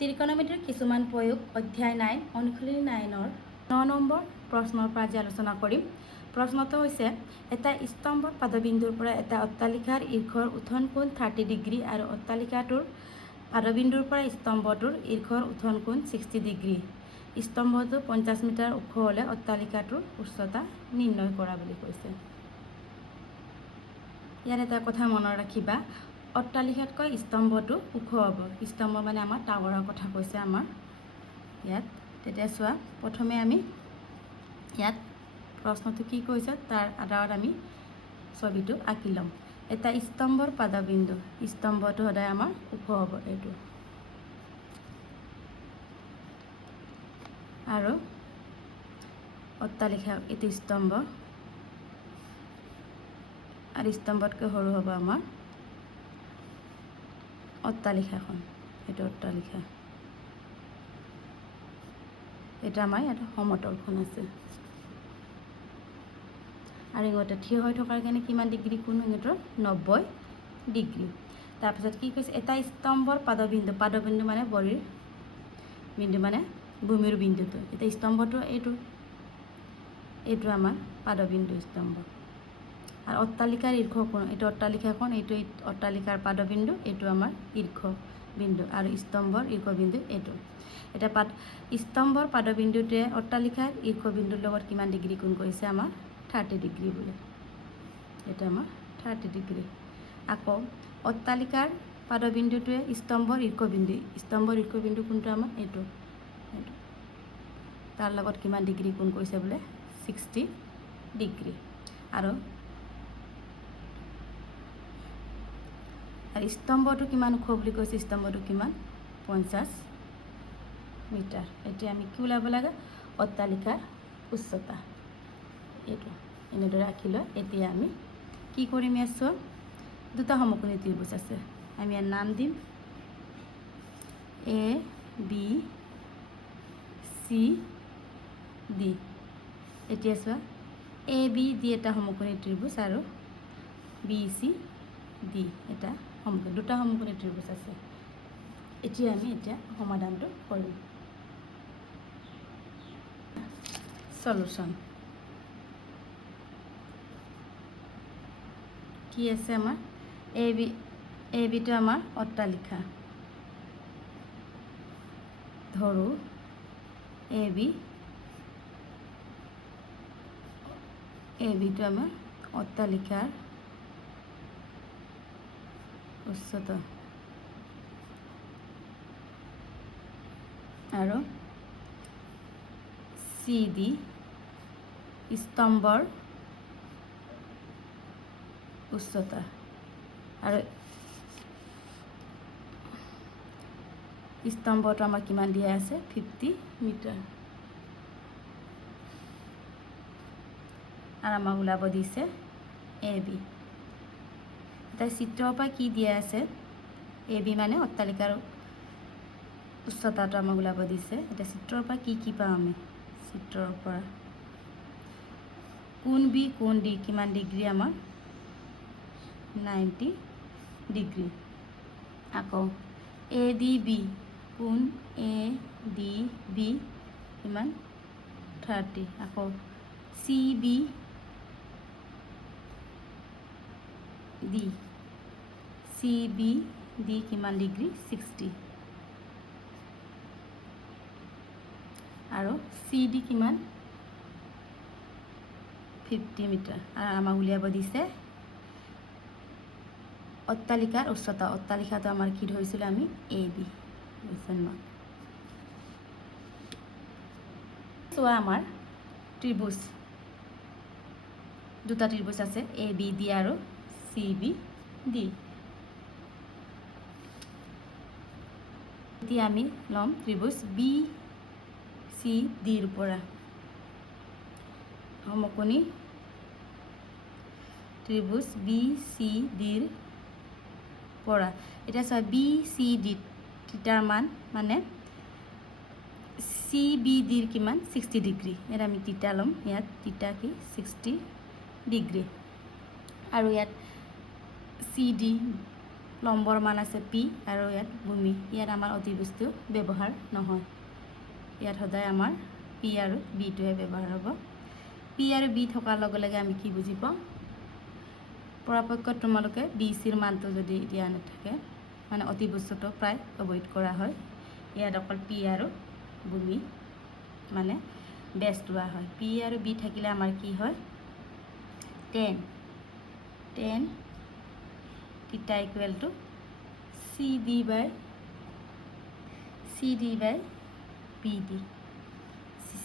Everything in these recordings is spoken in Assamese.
ত্ৰিকোণমিতিৰ কিছুমান প্ৰয়োগ অধ্যায় 9 অনুশীলনী 9ৰ 9 নম্বৰ প্ৰশ্নৰ পৰা আজি আলোচনা কৰিম। প্ৰশ্নটো হৈছে এটা স্তম্ভৰ পাদবিন্দুৰ পৰা এটা অট্টালিকাৰ ঈৰ্ষৰ উত্থান কোণ 30 ডিগ্ৰী আৰু অট্টালিকাটোৰ পাদবিন্দুৰ পৰা স্তম্ভটোৰ ঈৰ্ষৰ উত্থান কোণ 60 ডিগ্ৰী। স্তম্ভটো 50 মিটাৰ ওখ হ'লে অট্টালিকাটোৰ উচ্চতা নিৰ্ণয় কৰা বুলি কৈছে। ইয়াত এটা কথা মনত ৰাখিবা, অট্টালিকাতকৈ স্তম্ভটো ওখ হ'ব। স্তম্ভ মানে আমাৰ টাৱাৰৰ কথা কৈছে আমাৰ ইয়াত। তেতিয়া চোৱা, প্ৰথমে আমি ইয়াত প্ৰশ্নটো কি কৈছে তাৰ আধাৰত আমি ছবিটো আঁকি ল'ম। এটা স্তম্ভৰ পাদবিন্দু, স্তম্ভটো সদায় আমাৰ ওখ হ'ব এইটো, আৰু অট্টালিকা এইটো স্তম্ভ, আৰু স্তম্ভতকৈ সৰু হ'ব আমাৰ অট্টালিকাখন। এইটো অট্টালিকা, এটা আমাৰ ইয়াত সমতলখন আছে, আৰু ইহঁতে থিয় হৈ থকাৰ কাৰণে কিমান ডিগ্ৰী কোণ ইহঁতৰ 90 ডিগ্ৰী। তাৰপিছত কি কৈছে, এটা স্তম্ভৰ পাদবিন্দু, পাদবিন্দু মানে ভৰিৰ বিন্দু মানে ভূমিৰ বিন্দুটো। এতিয়া স্তম্ভটো এইটো আমাৰ পাদবিন্দু স্তম্ভ, আৰু অট্টালিকাৰ ঈৰ্ষ কোণ, এইটো অট্টালিকাখন, এইটো অট্টালিকাৰ পাদবিন্দু, এইটো আমাৰ ঈৰ্ষ বিন্দু, আৰু স্তম্ভৰ ঈৰ্ষ বিন্দু এইটো। এতিয়া স্তম্ভৰ পাদবিন্দুটোৱে অট্টালিকাৰ ঈৰ্ষ বিন্দুৰ লগত কিমান ডিগ্ৰী কোণ কৰিছে, আমাৰ 30 ডিগ্ৰী বোলে। এইটো আমাৰ 30 ডিগ্ৰী। আকৌ অট্টালিকাৰ পাদবিন্দুটোৱে স্তম্ভৰ ঈৰ্ষ বিন্দু, স্তম্ভৰ ঈৰ্ষ বিন্দু কোনটো আমাৰ এইটো, তাৰ লগত কিমান ডিগ্ৰী কোণ কৰিছে বোলে 60 ডিগ্ৰী। আৰু স্তম্ভটো কিমান ওখ বুলি কৈছে, স্তম্ভটো কিমান 50 মিটাৰ। এতিয়া আমি কি ওলাব লাগে, অট্টালিকাৰ উচ্চতা এইটো এনেদৰে আঁকি লয়। এতিয়া আমি কি কৰিম, ইয়াত চোৱা দুটা সমকোণী ত্ৰিভুজ আছে, আমি ইয়াৰ নাম দিম A B C D। এতিয়া চোৱা A B D এটা সমকোণী ত্ৰিভুজ আৰু B C D এটা দুটা সমকোণী ত্ৰিভুজ আছে। এতিয়া আমি সমাধানটো কৰিম। সলিউশন কি আছে আমাৰ এ বিটো আমাৰ অট্টালিকা, ধৰো এ বিটো আমাৰ অট্টালিকাৰ উচ্চতা, আৰু চি ডি স্তম্ভৰ উচ্চতা, আৰু স্তম্ভটো আমাৰ কিমান দিয়া আছে 50 মিটাৰ। আৰু আমাক ওলাব দিছে এ বি। এতিয়া চিত্ৰৰ পৰা কি দিয়া আছে, এ বি মানে অট্টালিকাৰ উচ্চতাটো আমাক ওলাব দিছে। এতিয়া চিত্ৰৰ পৰা কি পাওঁ আমি, চিত্ৰৰ পৰা কোণ বি কোণ ডি কিমান ডিগ্ৰী, আমাৰ 90 ডিগ্ৰী। আকৌ এ ডি বি কোণ এ ডি বি কিমান 30। আকৌ চি বি ডি কিমান ডিগ্ৰী 60, আৰু চি ডি কিমান 50 মিটাৰ। আৰু আমাক উলিয়াব দিছে অট্টালিকাৰ উচ্চতা, অট্টালিকাটো আমাৰ কি ধৰিছিলোঁ আমি এ বি। চোৱা আমাৰ ত্ৰিভুজ, দুটা ত্ৰিভুজ আছে এ বি ডি আৰু চি বি ডি। এতিয়া আমি ল'ম ত্ৰিভুজ বি চি ডিৰ পৰা, সমকোণী ত্ৰিভুজ বি চি ডিৰ পৰা। এতিয়া চোৱা বি চি ডি থিটাৰ মান মানে চি বি ডিৰ কিমান 60 ডিগ্ৰী। ইয়াত আমি থিটা ল'ম, ইয়াত থিটা কি 60 ডিগ্ৰী। আৰু ইয়াত চি ডি লম্বৰ মান আছে পি আৰু ইয়াত ভূমি ইয়াত আমাৰ অতিবস্তু ব্যৱহাৰ নহয় ইয়াত সদায় আমাৰ পি আৰু বিটোৱে ব্যৱহাৰ হ'ব পি আৰু বি থকাৰ লগে লগে আমি কি বুজি পাওঁ পৰাপক্ষত তোমালোকে বি চিৰ মানটো যদি দিয়া নাথাকে মানে অতিবস্তুটো প্ৰায় এভইড কৰা হয় ইয়াত অকল পি আৰু ভূমি মানে বেষ্ট লোৱা হয় পি আৰু বি থাকিলে আমাৰ কি হয় 10 theta equal to CD by BD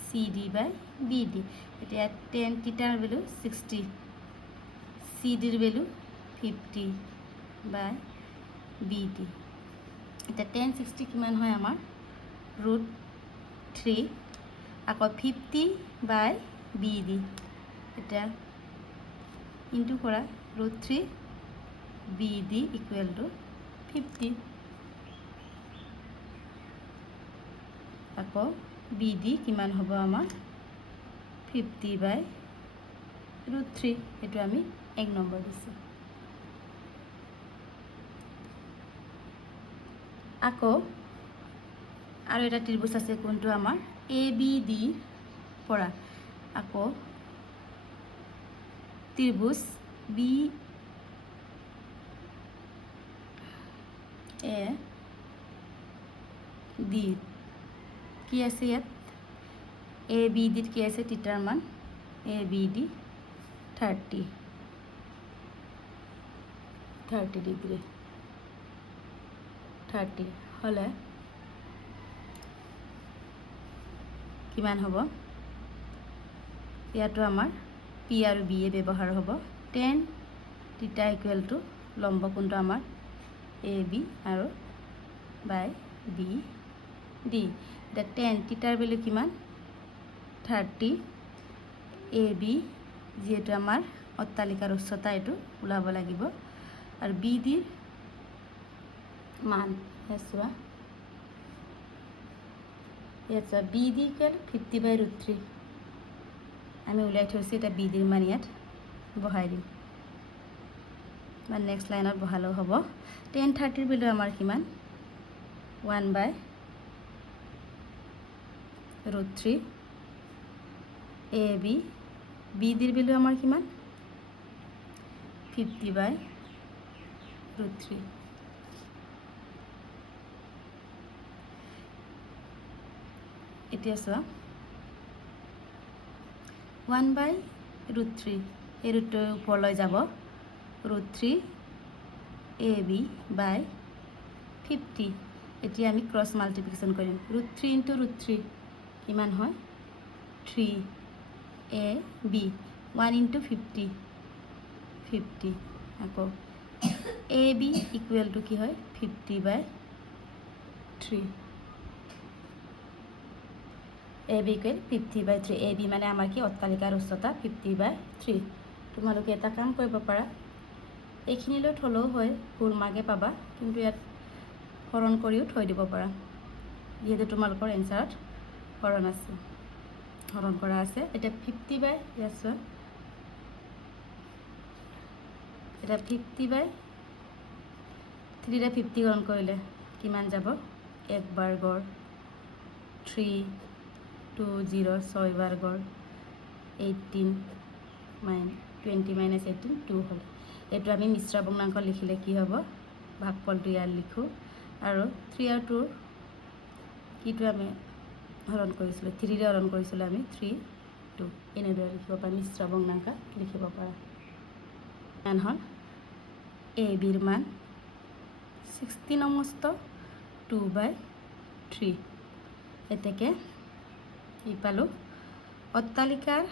CD by BD এতিয়া 10 theta value 60 CD value 50 by BD এতিয়া 10 60 কিমান হয় আমাৰ √3 আকৌ 50 by BD এতিয়া ইনটু কৰা √3 BD equal to 50 আকৌ BD কিমান হ'ব আমাৰ 50 by √3 এটো আমি 1 নম্বৰ দিছো আকৌ আৰু এটা ত্ৰিভুজ আছে কোনটো আমাৰ ABD পৰা আকৌ ত্ৰিভুজ BAD কি আছে ইয়াত ABD কি আছে থিটাৰ মান ABD 30 ডিগ্ৰী 30 হলে কিমান হ'ব ইয়াতো আমাৰ পি আৰু বি এ ব্যৱহাৰ হ'ব 10 থিটা ইকুৱেল টু লম্ব কোণটো আমাৰ এ বি আৰু বাই বি ডি দ্য 10 থিটাৰ ভেলু কিমান 30 এ বি যিহেতু আমাৰ অট্টালিকাৰ উচ্চতা এইটো ওলাব লাগিব আৰু বি ডিৰ মান চোৱা ইয়াত চোৱা বি ডি ইকুৱেল 50 by √3 আমি উলাই থৈছোঁ এটা বি ডিৰ মান ইয়াত বহাই দিম বা নেক্সট লাইনত বহালেও হ'ব 1030 ভেলু আমাৰ কিমান 1 by √3 এ বি বি ডিৰ ভেলু আমাৰ কিমান 50 by √3 এতিয়া চোৱা 1 by √3 এই ৰুটটো ওপৰলৈ যাব √3 AB by 50 এতিয়া আমি ক্ৰছ মাল্টিপ্লিকেশ্যন কৰিম √3 into √3 কিমান হয় 3 AB 1 into 50 আকৌ AB equal to কি হয় 50 by 3 AB equal 50 by 3 AB মানে আমাৰ কি অট্টালিকাৰ উচ্চতা 50 by 3 তোমালোকে এটা কাম কৰিব পাৰা এইখিনিলৈ থলেও হয় ফুল মাৰ্কে পাবা কিন্তু ইয়াত হৰণ কৰিও থৈ দিব পাৰা যিহেতু তোমালোকৰ এনসাৰত হৰণ কৰা আছে এটা 50 by ইয়াছ এটা 50 by 3 ৰে 50 হৰণ কৰিলে কিমান যাব 1 বৰ্গৰ 3 2 0 6 বৰ্গৰ 18 20 minus 18 2 হ'ল এইটো আমি মিশ্ৰ ভগ্নাংক লিখিলে কি হ'ব ভাগফলটো ইয়াত লিখো আৰু 3 আৰু 2 কিটো আমি হৰণ কৰিছিলো 3 ৰে হৰণ কৰিছিলো আমি 3 2 এনেদৰে লিখিব পাৰি মিশ্ৰ ভগ্নাংক লিখিব পাৰা মান হ'ল এ বিৰ মান 16 নমস্ত 2 by 3 এতেকে ই পালো অট্টালিকাৰ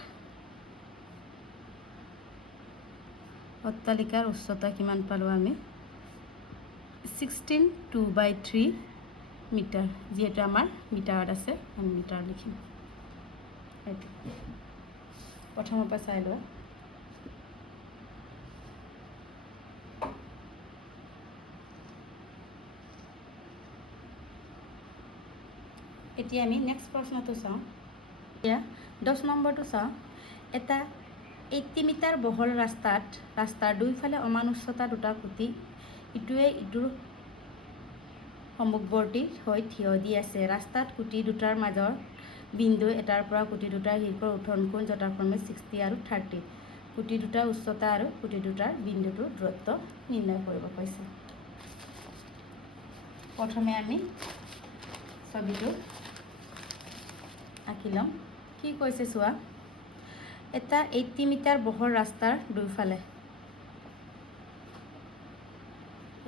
উচ্চতা কিমান পালো আমি 16 2 by 3 মিটাৰ যেহেতু আমাৰ মিটাৰত আছে আমি মিটাৰ লিখিম এইটো প্ৰথমৰ পৰা চাই লোৱা এতিয়া আমি নেক্সট প্ৰশ্নটো চাওঁ এতিয়া 10 নম্বৰটো চাওঁ এটা 80 মিটাৰ বহল ৰাস্তাৰ দুইফালে সমান উচ্চতা দুটা খুঁটি ইটোৱে ইটোৰ সন্মুখৱৰ্তী হৈ থিয় দি আছে। ৰাস্তাত কুটি দুটাৰ মাজৰ বিন্দু এটাৰ পৰা কুটি দুটাৰ শীৰ্ষৰ উত্থন কোণ যথাক্ৰমে 60 আৰু 30। কুটি দুটাৰ উচ্চতা আৰু কুটি দুটাৰ বিন্দুটোৰ দূৰত্ব নিৰ্ণয় কৰিব কৈছে। প্ৰথমে আমি ছবিটো আঁকি ল'ম। কি কৈছে চোৱা, এটা 80 মিটাৰ বহল ৰাস্তাৰ দুয়োফালে,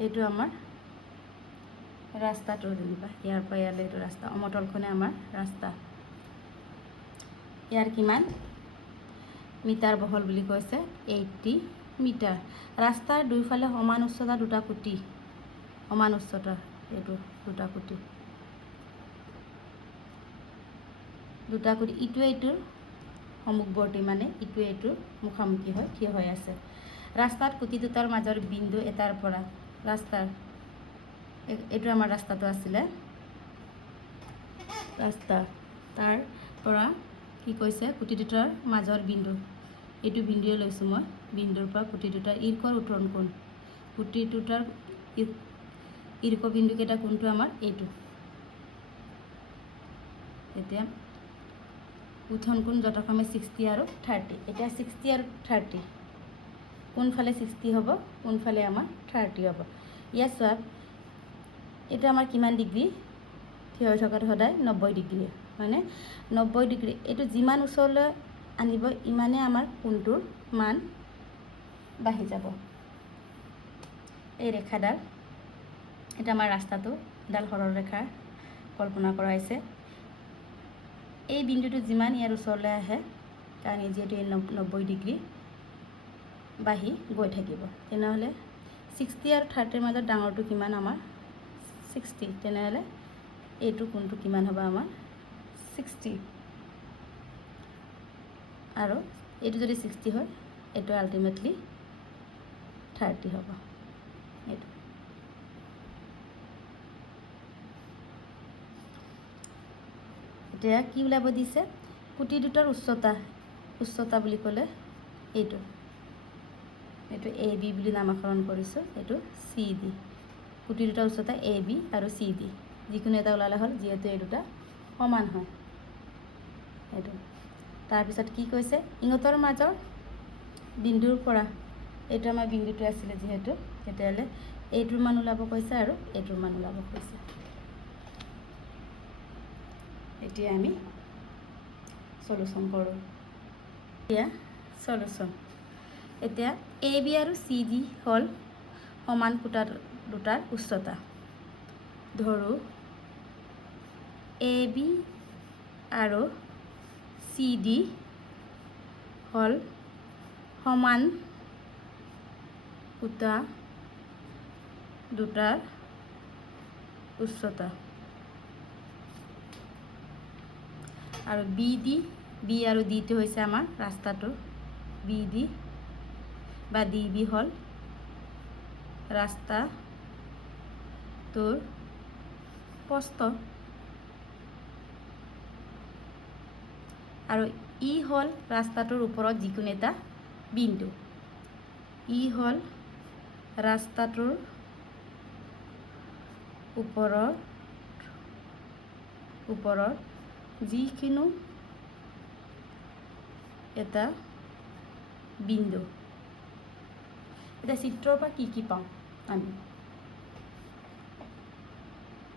এইটো আমাৰ ৰাস্তাটো যেনিবা ইয়াৰ পৰা ইয়ালৈ এইটো ৰাস্তা, সমতলখনে আমাৰ ৰাস্তা। ইয়াৰ কিমান মিটাৰ বহল বুলি কৈছে? 80 মিটাৰ। ৰাস্তাৰ দুয়োফালে সমান উচ্চতা দুটা খুঁটি, সমান উচ্চতা এইটো দুটা খুঁটি, ইটোৱে ইটোৰ সন্মুখৱৰ্তী, মানে ইটোৱে ইটোৰ মুখামুখি হৈ থিয় হৈ আছে। ৰাস্তাত খুঁটি দুটাৰ মাজৰ বিন্দু এটাৰ পৰা, ৰাস্তাৰ এইটো আমাৰ ৰাস্তাটো আছিলে, ৰাস্তা তাৰ পৰা কি কৈছে, খুঁটি দুটাৰ মাজৰ বিন্দু, এইটো বিন্দুৱে লৈছোঁ মই, বিন্দুৰ পৰা খুঁটি দুটাৰ ঈৰ্ষৰ উত্তৰণ কোণ, খুঁটি দুটাৰ ঈৰ্ষ বিন্দুকেইটা কোনটো আমাৰ এইটো। এতিয়া উত্থন কোণ যথাক্ৰমে 60 আৰু 30। এতিয়া 60 আৰু 30, কোনফালে 60 হ'ব, কোনফালে আমাৰ 30 হ'ব। ইয়াত চোৱা, এইটো আমাৰ কিমান ডিগ্ৰী থিয় হৈ থকাটো সদায় 90 ডিগ্ৰী, হয়নে? 90 ডিগ্ৰী, এইটো যিমান ওচৰলৈ আনিব ইমানে আমাৰ কোণটোৰ মান বাঢ়ি যাব। এই ৰেখাডাল, এটা আমাৰ ৰাস্তাটো এডাল সৰল ৰেখাৰ কল্পনা কৰা হৈছে। এই বিন্দুটো যিমান ইয়াৰ ওচৰলৈ আহে, কাৰণ যিহেতু এই 90 ডিগ্ৰী বাঢ়ি গৈ থাকিব, তেনেহ'লে 60 আৰু 30ৰ মাজত ডাঙৰটো কিমান আমাৰ 60, তেনেহ'লে এইটো কোণটো কিমান হ'ব আমাৰ 60, আৰু এইটো যদি 60 হয়, এইটো আল্টিমেটলি 30 হ'ব। এইটো এতিয়া কি ওলাব দিছে, খুঁটি দুটাৰ উচ্চতা বুলি ক'লে এইটো AB বুলি নামকৰণ কৰিছোঁ, এইটো CD। খুঁটি দুটাৰ উচ্চতা AB আৰু CD, যিকোনো এটা ওলালে হ'ল, যিহেতু এই দুটা সমান হয়। এইটো তাৰপিছত কি কৈছে, ইহঁতৰ মাজৰ বিন্দুৰ পৰা, এইটো আমাৰ বিন্দুটো আছিলে যিহেতু, তেতিয়াহ'লে এইটোৰ মান ওলাব কৈছে আৰু এইটোৰ মান ওলাব কৈছে। এতিয়া আমি সলিউশ্যন কৰোঁ। এতিয়া সলিউশ্যন, এতিয়া AB আৰু CD হ'ল সমান খুঁটা দুটাৰ উচ্চতা। ধৰোঁ AB আৰু CD হ'ল সমান খুঁটা দুটাৰ উচ্চতা, আৰু B আৰু Dটো হৈছে আমাৰ ৰাস্তাটো, BD বা DB হ'ল ৰাস্তাটোৰ প্ৰস্থ, আৰু E হ'ল ৰাস্তাটোৰ ওপৰত যিকোনো এটা বিন্দু, E হ'ল ৰাস্তাটোৰ ওপৰত যিকোনো এটা বিন্দু। এতিয়া চিত্ৰৰ পৰা কি পাওঁ আমি,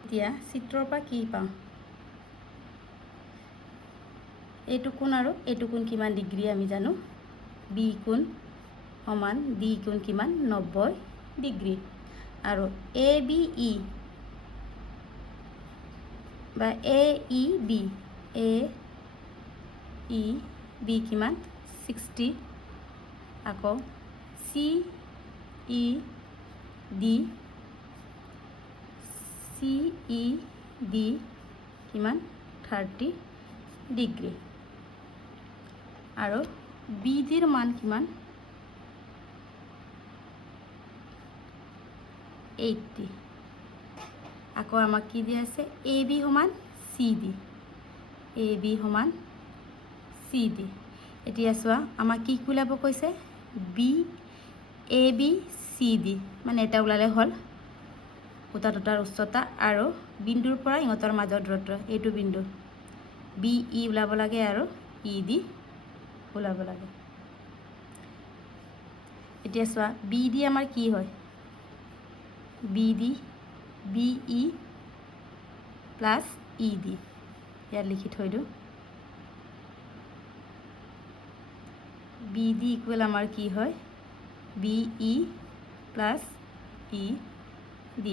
এতিয়া চিত্ৰৰ পৰা কি পাওঁ, এইটো কোণ আৰু এইটো কোণ কিমান ডিগ্ৰী আমি জানো, B কোণ সমান D কোণ কিমান 90 ডিগ্ৰী, আৰু ABE বা AEB কিমান 60, আকৌ CED কিমান 30 ডিগ্ৰী, আৰু BDৰ মান কিমান 80। আকৌ আমাক কি দিয়া আছে, AB সমান CD। এতিয়া চোৱা, আমাক কি ওলাব কৈছে, AB CD মানে এটা ওলালে হ'ল খুঁটা দুটাৰ উচ্চতা আৰু বিন্দুৰ পৰা ইহঁতৰ মাজৰ দূৰত্ব এইটো বিন্দু BE ওলাব লাগে আৰু ED ওলাব লাগে এতিয়া চোৱা BD আমাৰ কি হয় BD BE প্লাস ED ইয়াত লিখি থৈ দিওঁ BD ইকুৱেল আমাৰ কি হয় BE প্লাস ED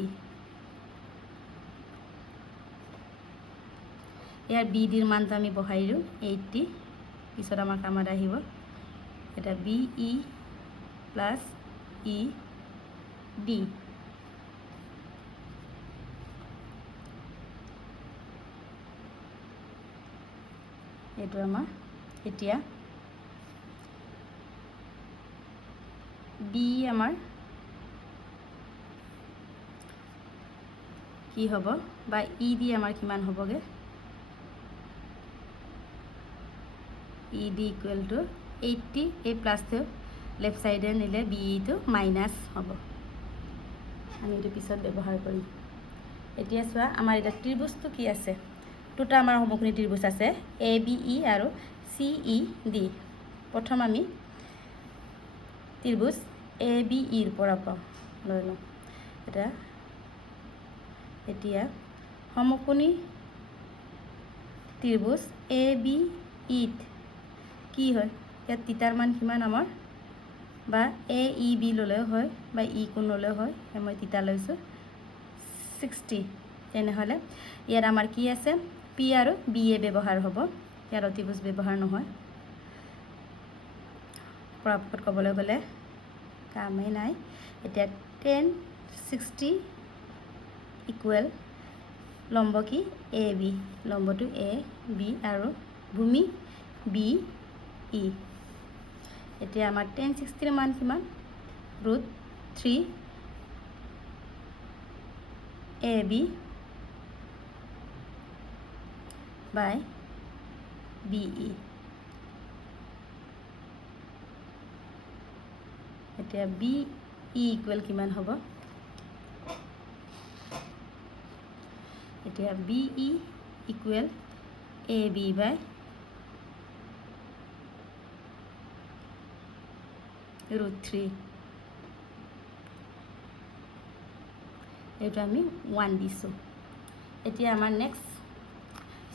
ইয়াৰ BDৰ মানটো আমি বহাই দিওঁ 80 পিছত আমাৰ কামত আহিব এটা BE প্লাস ED এইটো আমাৰ এতিয়া B আমাৰ কি হ'ব বা ED আমাৰ কিমান হ'বগে ED ইকুৱেল টু 80 এই প্লাছটো লেফট সাইডে নিলে BE টো মাইনাস হ'ব আমি এইটো পিছত ব্যৱহাৰ কৰিম এতিয়া চোৱা আমাৰ এটা ত্ৰিভুজটো কি আছে দুটা আমাৰ সমকোণী ত্ৰিভুজ আছে ABE আৰু CED প্ৰথম আমি ত্ৰিভুজ ABE ৰ পৰা লৈ লওঁ এটা এতিয়া সমকোণী ত্ৰিভুজ ABE ত কি হয় ইয়াত থিটাৰ মান কিমান আমাৰ বা AEB ললেও হয় বা E কোণ ললেও হয় মই থিটা লৈছো 60 তেনেহলে ইয়াত আমাৰ কি আছে P আৰু BA ব্যৱহাৰ হ'ব ইয়াৰ ত্ৰিভুজ ব্যৱহাৰ নহয় পৰাপক্ষত ক'বলৈ গ'লে কামেই নাই এতিয়া tan 60 ইকুৱেল লম্ব কি AB লম্বটো AB আৰু ভূমি BE এতিয়া আমাৰ tan 60 ৰ মান কিমান √3 AB by BE এতিয়া BE ইকুৱেল কিমান হ'ব এতিয়া BE ইকুৱেল AB by √3 এইটো আমি 1 দিছো এতিয়া আমাৰ নেক্সট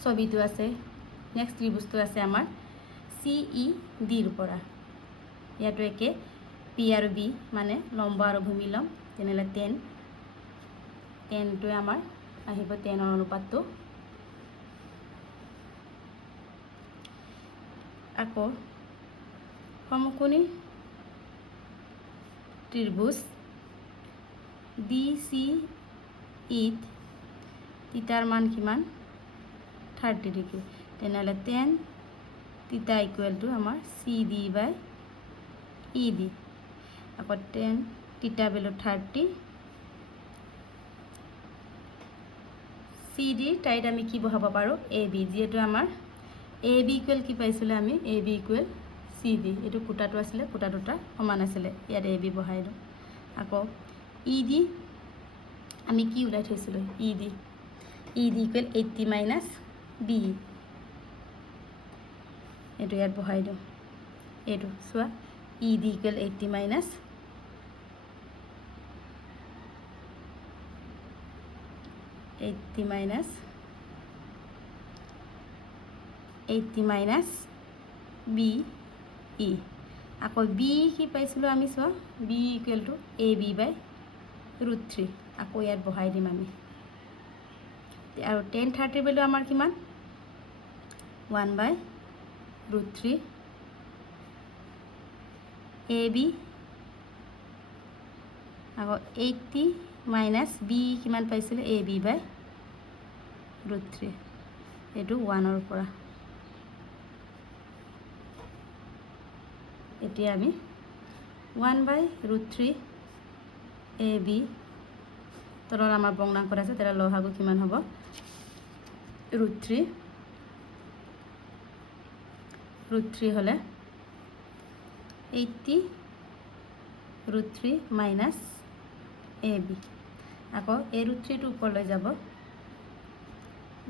ছবিটো আছে নেক্সট ত্ৰিভুজটো আছে আমাৰ CED ৰ পৰা ইয়াতো একে P আৰু B মানে লম্ব আৰু ভূমি লম তেনেহলে 10 টো আমাৰ আহিব 10 ৰ অনুপাতটো আকৌ সমকোণী ত্ৰিভুজ DCE ত থিটাৰ মান কিমান 30 ডিগ্ৰী তেনেহলে 10 থিটা ইকুৱেল টু আমাৰ CD by ED আকৌ 10 থিটা ভ্যালু 30 CD টাইট আমি কি বহাব পাৰো AB যেটো আমাৰ AB ইকুৱেল কি পাইছিলে আমি AB ইকুৱেল CD এটো কোটাটো আছিল কোটা দুটা সমান আছিল ইয়াত AB বহাই দিও আকৌ ED আমি কি উলাই থৈছিল ED ইকুৱেল 80 মাইনাস BE এটো ইয়াত বহাই দিও এটো সোয়া ED equal 80 minus 80 minus BE আকৌ B কি পাইছিলো আমি সোয়া B equal to AB by √3 আকৌ ইয়াত বহাই দিম আমি আৰু 10 30 ভ্যালু আমাৰ কিমান 1 by √3 AB আকৌ 80 মাইনাস B কিমান পাইছিল AB by √3 এটো 1 ৰ পৰা এতিয়া আমি 1 by √3 AB তলৰ আমাৰ ভগ্নাংক আছে তেৰা লহাগু কিমান হ'ব √3 হলে 80 √3 মাইনাছ এ বি। আকৌ এই √3টো ওপৰলৈ যাব।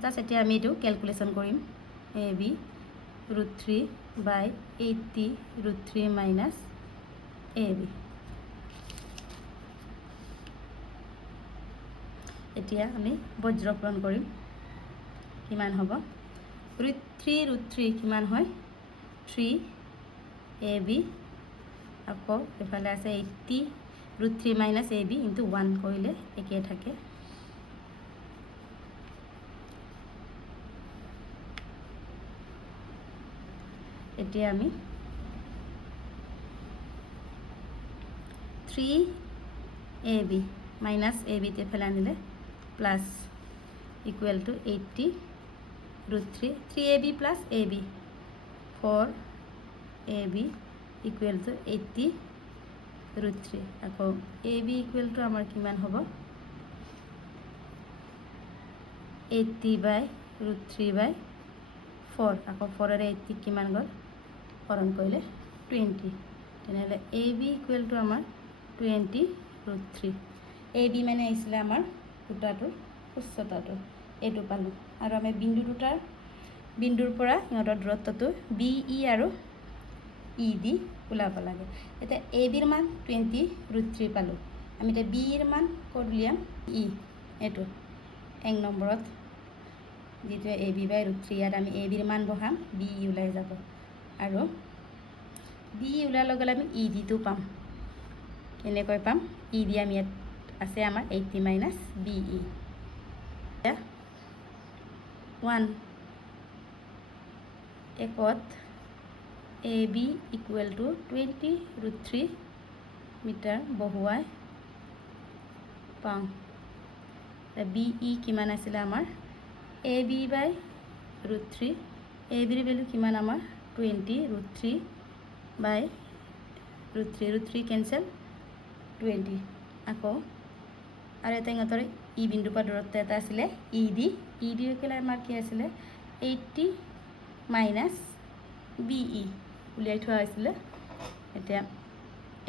জাষ্ট এতিয়া আমি এইটো কেলকুলেশ্যন কৰিম। A B √3 by 80 √3 minus A B. এতিয়া আমি বজ্ৰকৰণ কৰিম। কিমান হ'ব? √3 কিমান হয়? 3 এ বি। আকৌ এফালে আছে 80 √3 মাইনাছ এ বি ইনটু 1 কৰিলে একেই থাকে। এতিয়া আমি 3 এ বি মাইনাছ এ বিতে এফালে আনিলে plus equal to 80 √3 3 A B plus A B 4 A B equal to 80 √3। আকৌ এ বি ইকুৱেল টু আমাৰ কিমান হ'ব? 80 বাই √3 বাই 4। আকৌ 4ৰে 80 কিমান গ'ল? হৰণ কৰিলে 20। তেনেহ'লে এ বি ইকুৱেল টু আমাৰ 20 √3। এ বি মানে আহিছিলে আমাৰ দুটাটোৰ উচ্চতাটো, এইটো পালোঁ। আৰু আমি বিন্দুৰ পৰা সিহঁতৰ দূৰত্বটো বি ই আৰু ই দি ওলাব লাগে। এতিয়া এ বিৰ মান 20 √3 পালোঁ। আমি এতিয়া বি ৰ মান ক'ত উলিয়াম? ই এইটো 1 নম্বৰত যিটো এ বি বাই √3, ইয়াত আমি এ বিৰ মান বহাম, বি ই ওলাই যাব। আৰু বি ই ওলোৱাৰ লগে লগে আমি ই ডিটো পাম। কেনেকৈ পাম? ই ডি আমি ইয়াত আছে আমাৰ 80 মাইনাছ বি ই। 1 একত A B equal to 20 √3 metre বহুৱাই পাওঁ। বি ই কিমান আছিলে আমাৰ? এ বি বাই √3। এ বিৰ ভেলু কিমান আমাৰ? 20 √3 বাই √3 কেঞ্চেল 20। আকৌ আৰু এটা সিহঁতৰ ই বিন্দুৰ পৰা দূৰত্ব এটা আছিলে ই ডি একেবাৰে আমাৰ কি আছিলে? 80 মাইনাছ বি ই উলিয়াই থোৱা হৈছিলে। এতিয়া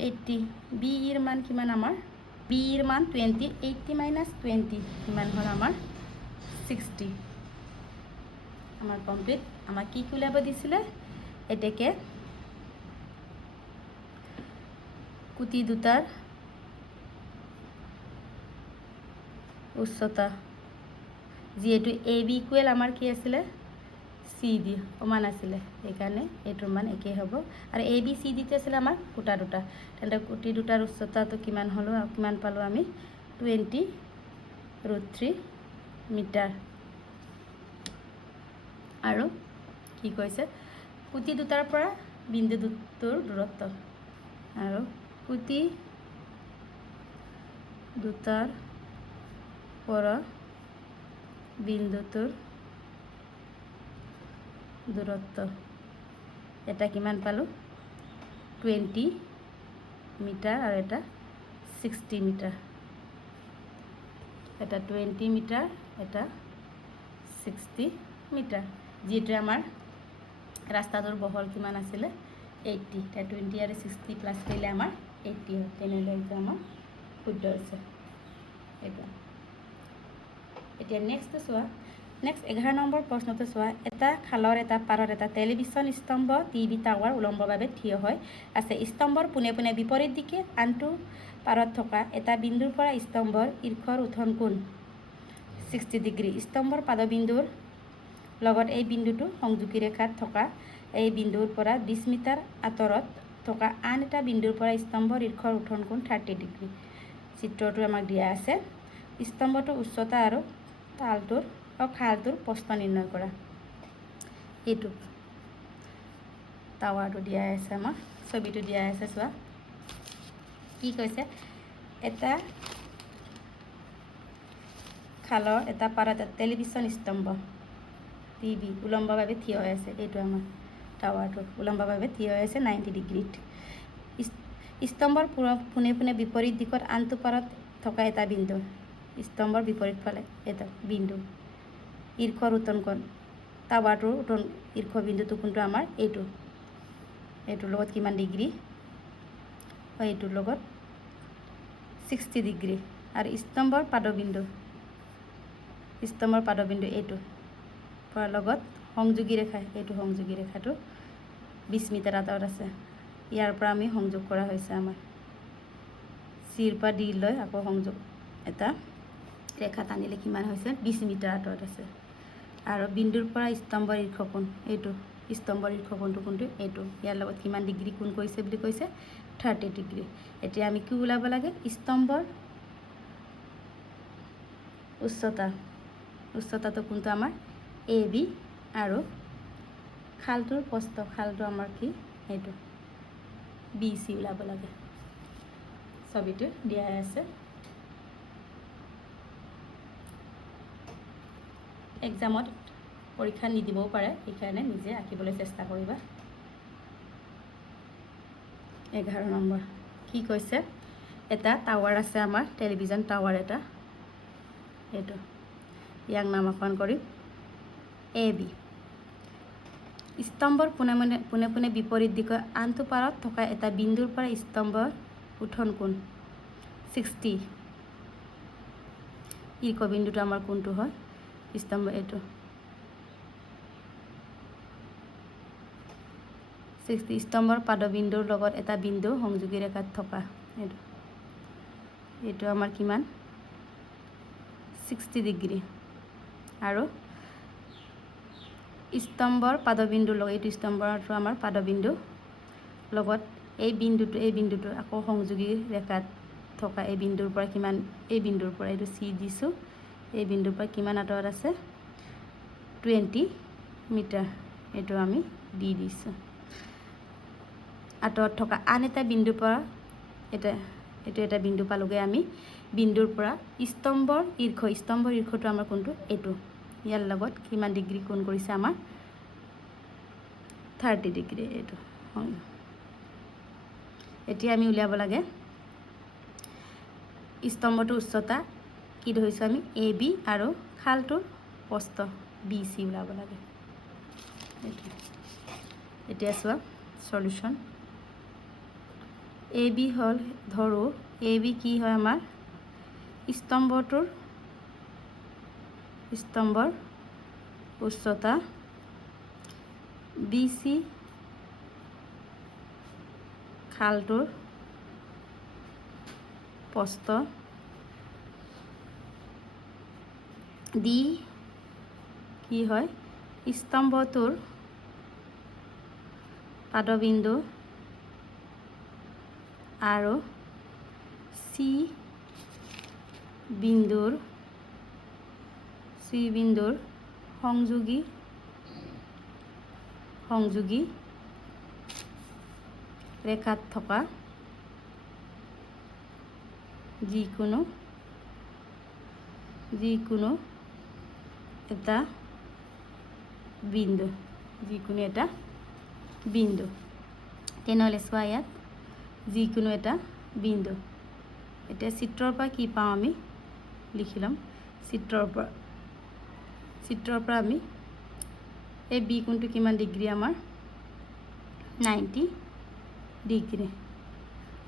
80 বি ইৰ মান কিমান আমাৰ? বি ইৰ মান 20, 80 মাইনাছ 20 কিমান হ'ল আমাৰ? 60। আমাৰ কমপ্লিট। আমাক কি উলিয়াব দিছিলে? এতেকে কুটি দুটাৰ উচ্চতা, যিহেতু এ বি ইকুৱেল আমাৰ কি আছিলে? চি ডি সমান আছিলে, সেইকাৰণে এইটোৰ মান একেই হ'ব। আৰু এ বি চি ডিটো আছিলে আমাৰ কুটা দুটা। তেন্তে কুটি দুটাৰ উচ্চতাটো কিমান হ'লো? কিমান পালোঁ আমি? 20 √3 মিটাৰ। আৰু কি কৈছে? কুটি দুটাৰ পৰা বিন্দু দুটোৰ দূৰত্ব। আৰু কুটি দুটাৰ পৰা বিন্দুটোৰ দূৰত্ব এটা কিমান পালোঁ? 20 মিটাৰ আৰু এটা 60 মিটাৰ। এটা 20 মিটাৰ, এটা 60 মিটাৰ। যিহেতু আমাৰ ৰাস্তাটোৰ বহল কিমান আছিলে? 80। এতিয়া 20 আৰু 60 প্লাছ কৰিলে আমাৰ 80 হয়। তেনেহ'লে এইটো আমাৰ শুদ্ধ হৈছে। এইটো এতিয়া নেক্সট চোৱা। নেক্সট 11 নম্বৰ প্ৰশ্নটো চোৱা। এটা খালৰ এটা পাৰত এটা টেলিভিছন স্তম্ভ টিভি টাৱাৰ উলম্বভাৱে থিয় হৈ আছে। স্তম্ভৰ পোনে পোনে বিপৰীত দিশে আনটো পাৰত থকা এটা বিন্দুৰ পৰা স্তম্ভৰ ঈৰ্ষৰ উত্থন কোণ 60 ডিগ্ৰী। স্তম্ভৰ পাদবিন্দুৰ লগত এই বিন্দুটো সংযোগী ৰেখাত থকা এই বিন্দুৰ পৰা 20 মিটাৰ আঁতৰত থকা আন এটা বিন্দুৰ পৰা স্তম্ভৰ ঈৰ্ষৰ উত্থন কোণ 30 ডিগ্ৰী। চিত্ৰটো আমাক দিয়া আছে। স্তম্ভটোৰ উচ্চতা আৰু খালটোৰ প্ৰস্থ নিৰ্ণয় কৰা। এইটো টাৱাৰটো দিয়া আছে, আমাক ছবিটো দিয়া আছে। চোৱা কি কৈছে? এটা খালৰ এটা পাৰত এটা টেলিভিছন স্তম্ভ টিভি উলম্বভাৱে থিয় হৈ আছে। এইটো আমাৰ টাৱাৰটো উলম্বভাৱে থিয় হৈ আছে 90 ডিগ্ৰীত। স্তম্ভৰ পোনে পোনে বিপৰীত দিশত আনটো পাৰত থকা এটা বিন্দু, স্তম্ভৰ বিপৰীত ফালে এটা বিন্দু ঈৰ্ষৰ উত্তন কোণ। টাৱাৰটোৰ ঈৰ্ষ বিন্দুটো কোনটো আমাৰ? এইটোৰ লগত কিমান ডিগ্ৰী? এইটোৰ লগত 60 ডিগ্ৰী আৰু স্তম্ভৰ পাদবিন্দু এইটো পৰা লগত সংযোগী ৰেখা, এইটো সংযোগী ৰেখাটো 20 মিটাৰ আঁতৰত আছে। ইয়াৰ পৰা আমি সংযোগ কৰা হৈছে আমাৰ চিৰ পৰা ডি লৈ আকৌ সংযোগ এটা ৰেখা টানিলে কিমান হৈছে 20 মিটাৰ আঁতৰত আছে। আৰু বিন্দুৰ পৰা স্তম্ভৰ ঈৰ্ষকোণ, এইটো স্তম্ভৰ ঈৰ্ষকোণটো কোনটো, এইটো ইয়াৰ লগত কিমান ডিগ্ৰী কোণ কৰিছে বুলি কৈছে 30 ডিগ্ৰী। এতিয়া আমি কি ওলাব লাগে, স্তম্ভৰ উচ্চতাটো কোনটো আমাৰ AB আৰু খালটোৰ প্ৰস্থ, খালটো আমাৰ কি এইটো BC ওলাব লাগে। ছবিটো দিয়া আছে। এক্সামত পৰীক্ষা নিদিবও পাৰে, সেইকাৰণে নিজে আঁকিবলৈ চেষ্টা কৰিবা। 11 নম্বৰ কি কৈছে, এটা টাৱাৰ আছে আমাৰ, টেলিভিজন টাৱাৰ এটা, এইটো ইয়াক নামকৰণ কৰিম AB। স্তম্ভৰ পোনে পোনে বিপৰীত দিশৰ আনটো পাৰত থকা এটা বিন্দুৰ পৰা স্তম্ভৰ উঠন কোণ 60। ঈৰ্ষবিন্দুটো আমাৰ কোনটো হয়, স্তম্ভ এইটো 60। স্তম্ভৰ পাদবিন্দুৰ লগত এটা বিন্দু সংযোগী ৰেখাত থকা এইটো আমাৰ কিমান 60 ডিগ্ৰী। আৰু স্তম্ভৰ পাদবিন্দুৰ লগত, এইটো স্তম্ভৰটো আমাৰ পাদবিন্দু লগত এই বিন্দুটো আকৌ সংযোগী ৰেখাত থকা এই বিন্দুৰ পৰা কিমান, এই বিন্দুৰ পৰা এইটো চি দিছোঁ, এই বিন্দুৰ পৰা কিমান আঁতৰত আছে 20 মিটাৰ, এইটো আমি দি দিছোঁ। আঁতৰত থকা আন এটা বিন্দুৰ পৰা এইটো এটা বিন্দু পালোগৈ আমি, বিন্দুৰ পৰা স্তম্ভৰ ঈৰ্ষটো আমাৰ কোনটো এইটো, ইয়াৰ লগত কিমান ডিগ্ৰী কোণ কৰিছে আমাৰ 30 ডিগ্ৰী এইটো। এতিয়া আমি উলিয়াব লাগে স্তম্ভটোৰ উচ্চতা কি ধৰিছোঁ আমি AB আৰু খালটোৰ প্ৰস্থ BC ওলাব লাগে। এতিয়া চোৱা সলিউশ্যন। AB হ'ল, ধৰোঁ AB কি হয় আমাৰ স্তম্ভৰ উচ্চতা, BC খালটোৰ প্ৰস্থ, D কি হয় স্তম্ভটোৰ পাদবিন্দু আৰু C বিন্দুৰ সংযোগী ৰেখাত থকা যিকোনো এটা বিন্দু, তেনেহ'লে চোৱা ইয়াত যিকোনো এটা বিন্দু। এতিয়া চিত্ৰৰ পৰা কি পাওঁ আমি লিখি ল'ম, চিত্ৰৰ পৰা আমি এই বি কোণটো কিমান ডিগ্ৰী আমাৰ 90 ডিগ্ৰী।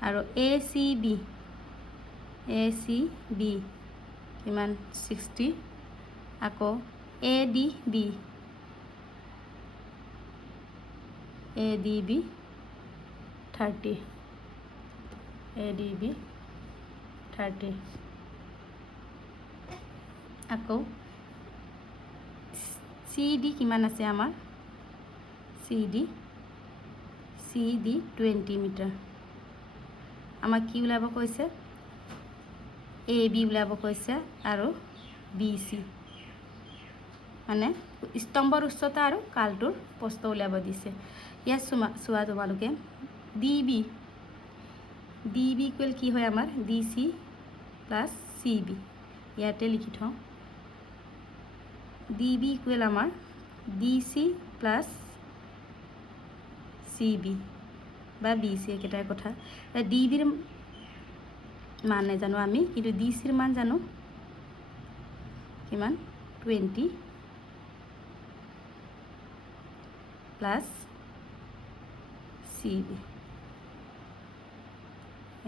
আৰু ACB কিমান 60, আকৌ ADB 30, আকৌ CD কিমান আছে আমাৰ CD 20 মিটাৰ। আমাক কি ওলাব কৈছে AB ওলাব কৈছে আৰু BC মানে স্তম্ভৰ উচ্চতা আৰু কালটোৰ প্ৰস্থ উলিয়াব দিছে। ইয়াত চোৱা তোমালোকে DB ইকুৱেল কি হয় আমাৰ DC প্লাছ CB, ইয়াতে লিখি থওঁ DB ইকুৱেল আমাৰ DC প্লাছ CB বা BC একেটাই কথা। DBৰ মান নাজানো আমি, কিন্তু DCৰ মান জানো কিমান 20 প্লাছ CB,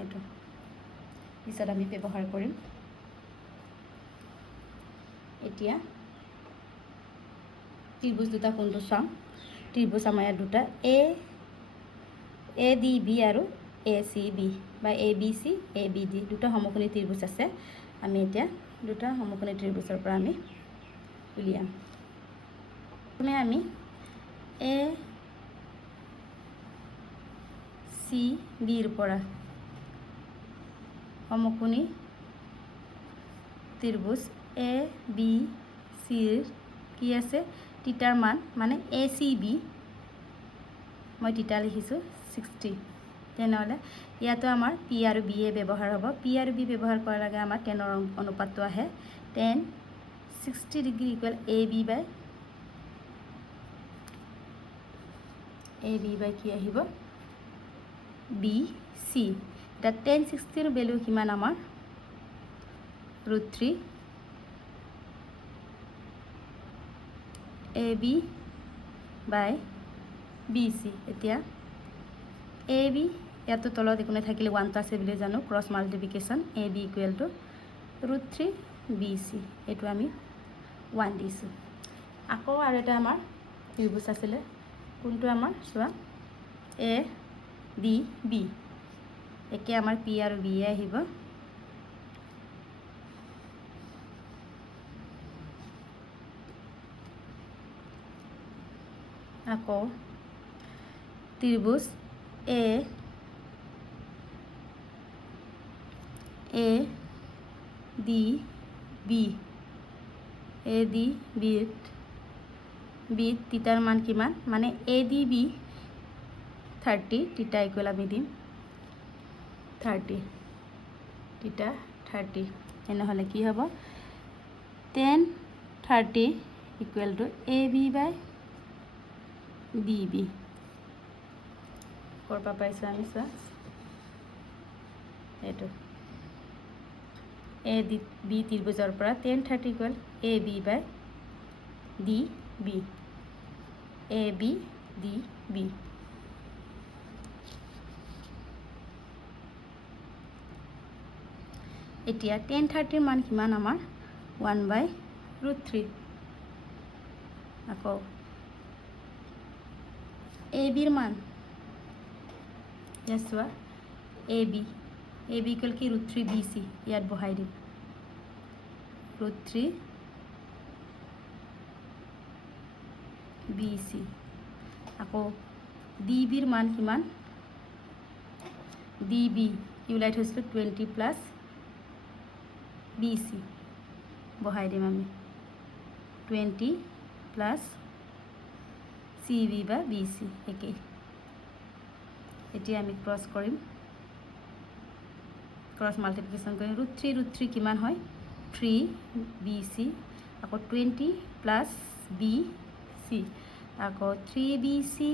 এইটো পিছত আমি ব্যৱহাৰ কৰিম। এতিয়া ত্ৰিভুজ দুটা কোনটো চাওঁ। ত্ৰিভুজ আমাৰ ইয়াত দুটা এ ডি বি আৰু এ চি বি বা A B C A B D দুটা সমকোণী ত্ৰিভুজ আছে। আমি এতিয়া দুটা সমকোণী ত্ৰিভুজৰ পৰা আমি উলিয়াম। প্ৰথমে আমি এ চি বিৰ পৰা সমকোণী ত্ৰিভুজ এ বি চিৰ কি আছে থিটাৰ মান মানে এ চি বি মই থিটা লিখিছোঁ 60। তেনেহ'লে ইয়াতো আমাৰ পি আৰু বি এ ব্যৱহাৰ হ'ব। পি আৰু বি ব্যৱহাৰ কৰাৰ লগে আমাৰ টেনৰ অনুপাতটো আহে। 10 60 ডিগ্ৰী ইকুৱেল এ বি বাই কি আহিব বি চি। এতিয়া 10 60ৰ ভেলু কিমান আমাৰ √3 A B by B C. এতিয়া এ বি ইয়াতো তলত একো নাথাকিলে 1টো আছে বুলি জানো, cross multiplication A B equal to √3 B C. এইটো আমি 1 দিছোঁ। আকৌ আৰু এটা আমাৰ ত্ৰিভুজ আছিলে, কোনটো আমাৰ চোৱা এ ডি বি। একে আমাৰ পি আৰু বি এ আহিব। আকৌ ত্ৰিভুজ এ ডি বি বিত থিটাৰ মান কিমান মানে এ ডি বি 30 থিটা ইকুৱেল আমি দিম 30 থিটা 30। তেনেহ'লে কি হ'ব 10 30 equal to A B by D B. ক'ৰ পৰা পাইছোঁ আমি চোৱা এইটো এ ডি বি ত্ৰিভুজৰ পৰা 10 30 equal A B by D B A B D B. এতিয়া 10 30ৰ মান কিমান আমাৰ 1/√3। আকৌ এ বিৰ মান ইয়াত চোৱা এ বি ইকুৱেল কি √3 বি চি ইয়াত বহাই দিম √3 বি চি। আকৌ ডি বিৰ মান কিমান ডি বি ওলাই থৈছিলোঁ 20 প্লাছ বি চি বহাই দিম আমি 20 প্লাছ চি বি বা বি চি একেই। এতিয়া আমি ক্ৰছ কৰিম, ক্ৰছ মাল্টিপ্লিকেশ্যন কৰিম। √3 কিমান হয় 3 বি চি। আকৌ 20 প্লাছ বি চি আকৌ 3 বি চি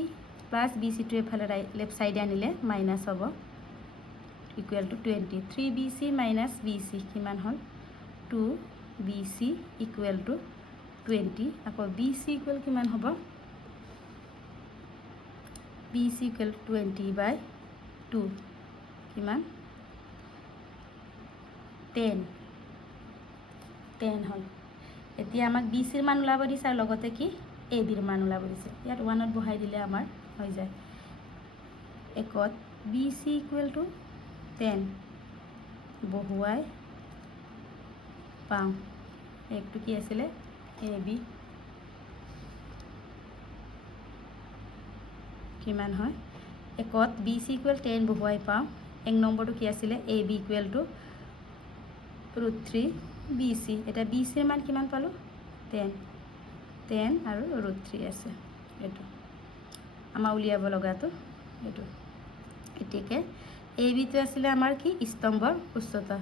প্লাছ বি চিটো এফালে লেফ্ট ছাইডে আনিলে মাইনাছ হ'ব equal to 20। 3 B C minus B C কিমান হ'ল 2 বি চি ইকুৱেল টু 20। আকৌ বি চি ইকুৱেল কিমান হ'ব বি চি ইকুৱেল 20/2 কিমান 10 হ'ল। এতিয়া আমাক বি চিৰ মান ওলাব দিছে আৰু লগতে কি এ বিৰ মান ওলাব দিছে। ইয়াত 1ত বহাই দিলে আমাৰ হৈ যায়। একত বি চি ইকুৱেল টু 10 বহুৱাই পাওঁ একটো কি আছিলে এ বি কিমান হয় একত বি চি ইকুৱেল 10 বহুৱাই পাওঁ। 1 নম্বৰটো কি আছিলে A B equal to √3 B C. এতিয়া বি চিৰ মান কিমান পালোঁ 10 আৰু √3 আছে। এইটো আমাৰ উলিয়াব লগাটো এইটো। এতিয়াকে এ বিটো আছিলে আমাৰ কি স্তম্ভৰ উচ্চতা।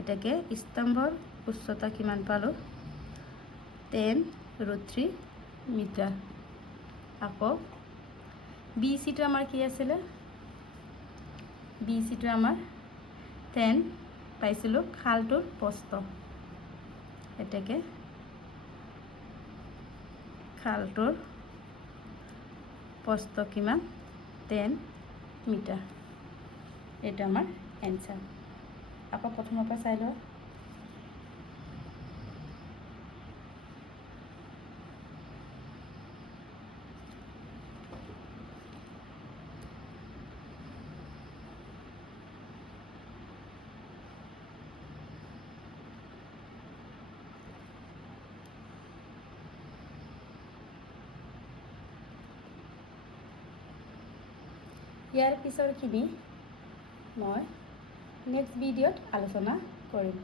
এতিয়াকে স্তম্ভৰ উচ্চতা কিমান পালোঁ 10√3 মিটাৰ। আকৌ বি চিটো আমাৰ কি আছিলে বি চিটো আমাৰ 10 পাইছিলোঁ খালটোৰ প্ৰস্থ। এতেকে খালটোৰ প্ৰস্থ কিমান 10 মিটাৰ। এইটো আমাৰ এনসাৰ। আকৌ প্ৰথমৰ পৰা চাই লোৱা। ইয়াৰ পিছৰখিনি মই নেক্সট ভিডিঅ'ত আলোচনা কৰিম।